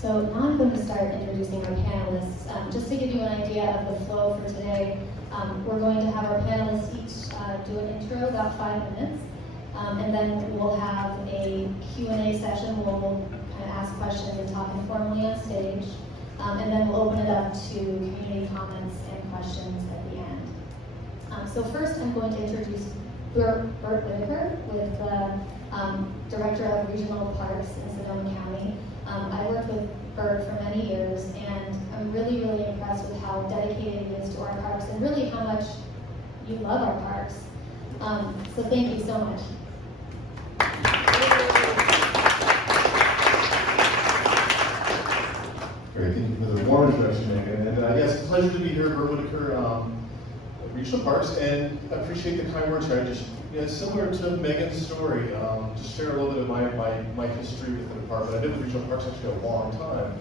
So now I'm going to start introducing our panelists. Just to give you an idea of the flow for today, we're going to have our panelists each do an intro, about 5 minutes, and then we'll have a Q&A session where we'll kind of ask questions and talk informally on stage, and then we'll open it up to community comments and questions at the end. So first I'm going to introduce Bert Whitaker, with the Director of Regional Parks in Sonoma County. I worked with Bert for many years, and I'm really, really impressed with how dedicated he is to our parks and really how much you love our parks. So thank you so much. Great, thank you for the warm introduction, Megan. And yes, it's a pleasure to be here, Bert Whitaker, Regional Parks, and I appreciate the kind words here. Similar to Megan's story, just share a little bit of my history with the department. I've been with Regional Parks actually a long time,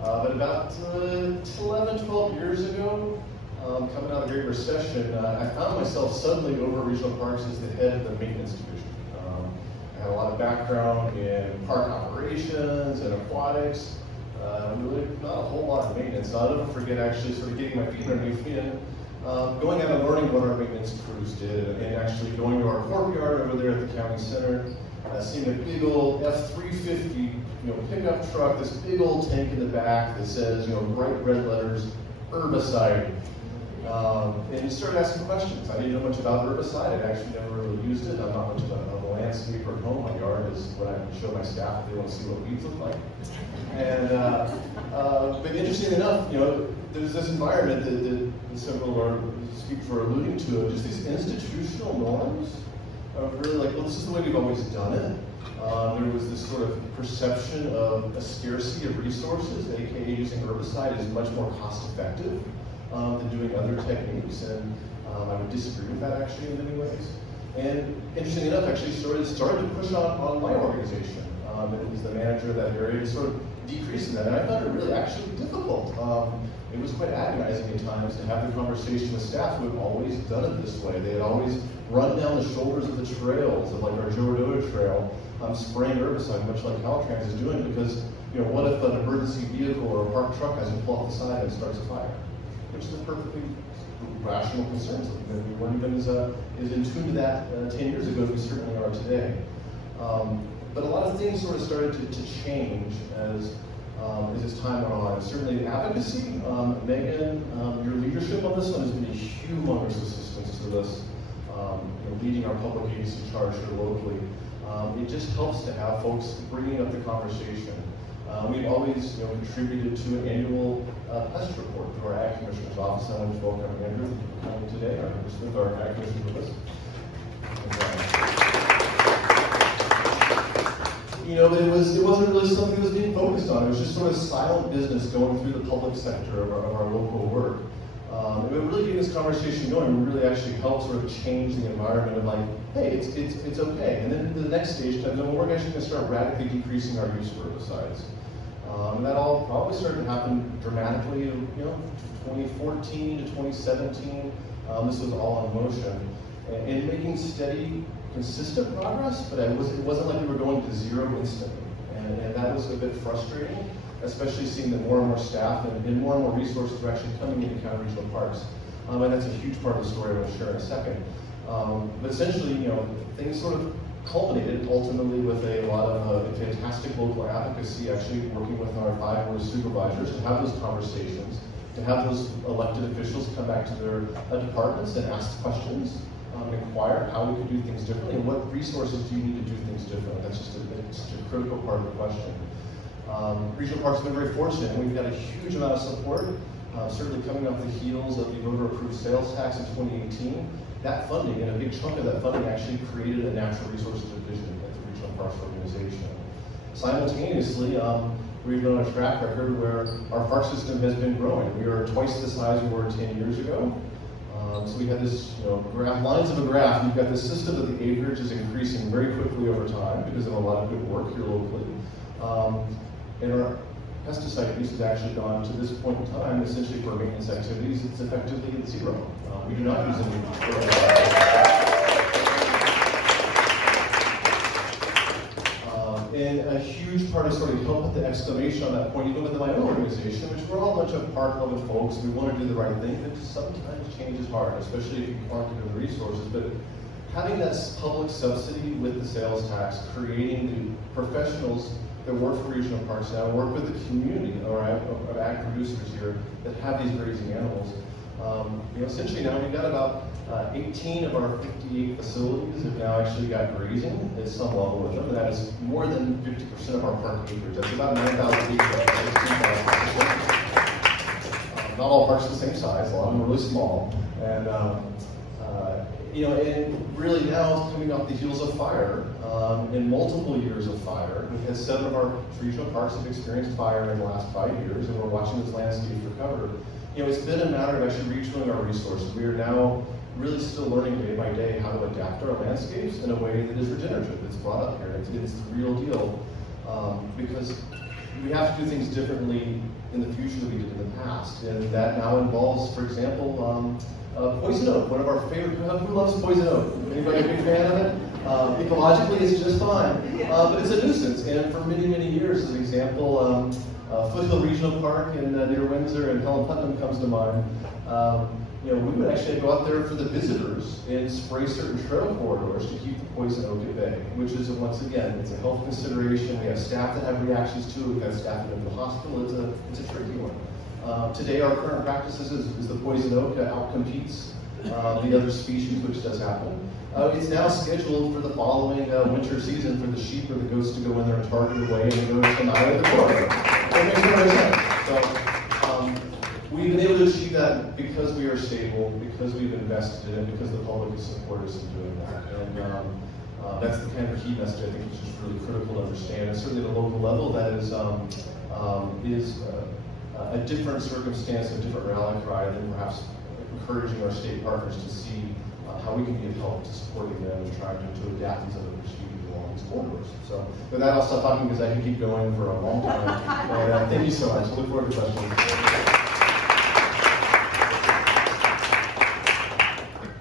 but about 11, 12 years ago, coming out of the Great Recession, I found myself suddenly over at Regional Parks as the head of the maintenance division. I had a lot of background in park operations and aquatics, really not a whole lot of maintenance. I'll never forget actually sort of getting my feet underneath me and going out and learning what our maintenance crews did, and actually going to our courtyard over there at the county center, seeing a big old F-350, pickup truck, this big old tank in the back that says, bright red letters, herbicide. And started asking questions. I didn't know much about herbicide. I actually never really used it. I'm not much of a landscaper at home. My yard is what I can show my staff if they want to see what weeds look like. And but interestingly enough, there's this environment that several of our speakers were alluding to, of just these institutional norms of really like, well, this is the way we've always done it. There was this sort of perception of a scarcity of resources, aka using herbicide is much more cost effective than doing other techniques, and I would disagree with that actually in many ways. And interestingly enough, actually started to push on my organization. It was the manager of that area to sort of decrease in that, and I found it really actually difficult. It was quite agonizing at times to have the conversation with staff who had always done it this way. They had always run down the shoulders of the trails, of like our Joe Rodota Trail, spraying herbicide, much like Caltrans is doing, because what if an emergency vehicle or a parked truck has to pull off the side and starts a fire? Which is a perfectly rational concern. We weren't even as in tune to that 10 years ago as we certainly are today. But a lot of things sort of started to change as this time went on. Certainly advocacy, Megan, your leadership on this one has been a humongous assistance to this, leading our public agency charge here locally. It just helps to have folks bringing up the conversation. We've always contributed to an annual pest report through our Ag Commissioner's office. I want to welcome Andrew coming today, our Ag Commissioner with us. But it wasn't really something that was being focused on. It was just sort of silent business going through the public sector of our local work. And really getting this conversation going really actually helped sort of change the environment of like, hey, it's okay. And then the next stage comes, and we're actually going to start radically decreasing our use of herbicides. And that all probably started to happen dramatically, 2014 to 2017. This was all in motion, and making steady, consistent progress. But it wasn't like we were going to zero instantly, and that was a bit frustrating, especially seeing that more and more staff and more and more resources are actually coming into county regional parks. And that's a huge part of the story I want to share in a second. But essentially, things sort of culminated ultimately with a lot of fantastic local advocacy, actually working with our 5 board of supervisors to have those conversations, to have those elected officials come back to their departments and ask questions, inquire how we could do things differently, and what resources do you need to do things differently. That's just a critical part of the question. Regional Parks have been very fortunate, and we've got a huge amount of support, certainly coming off the heels of the voter-approved sales tax in 2018. That funding, and a big chunk of that funding, actually created a natural resources division at the Regional Parks Organization. Simultaneously, we've been on a track record where our park system has been growing. We are twice the size we were 10 years ago. So we had this, graph, lines of a graph. We've got this system that the acreage is increasing very quickly over time because of a lot of good work here locally. And our pesticide use has actually gone to this point in time, essentially for maintenance activities, it's effectively at zero. We do not use any. And a huge huge part of sort of help with the exclamation on that point, even within my own organization, which we're all a bunch of park-loving folks. We want to do the right thing, but sometimes change is hard, especially if you can't get the resources. But having that public subsidy with the sales tax, creating the professionals that work for regional parks now, work with the community of ag producers here that have these grazing animals. Essentially now we've got about 18 of our 58 facilities have now actually got grazing at some level with them, and that is more than 50% of our park acreage. That's about 9,000 acres. Not all parks are the same size, a lot of them are really small. And and really now coming off the heels of fire, in multiple years of fire, we've had 7 of our regional parks have experienced fire in the last 5 years, and we're watching this landscape recover. It's been a matter of actually retooling our resources. We are now really still learning day by day how to adapt our landscapes in a way that is regenerative. It's brought up here. It's the real deal, because we have to do things differently in the future than we did in the past, and that now involves, for example, poison oak. One of our favorite. Who loves poison oak? Anybody a big fan of it? Ecologically, it's just fine, but it's a nuisance. And for many, many years, as an example, Foothill Regional Park near Windsor and Helen Putnam comes to mind. We would actually go out there for the visitors and spray certain trail corridors to keep the poison oak at bay, which is, once again, it's a health consideration. We have staff that have reactions to it. We've got staff that have the hospital. It's a tricky one. Today, our current practices is the poison oak outcompetes the other species, which does happen. It's now scheduled for the following winter season for the sheep or the goats to go in there and target away and go to annihilate the corridor. That makes no sense. So we've been able to achieve that because we are stable, because we've invested in it, because the public has supported us in doing that. And that's the kind of key message I think is just really critical to understand. And certainly at a local level, that is a different circumstance, a different rally cry than perhaps encouraging our state partners to see how we can be of help to supporting them and trying to adapt these other procedures along these corridors. So with that, I'll stop talking because I can keep going for a long time. And thank you so much. I look forward to questions.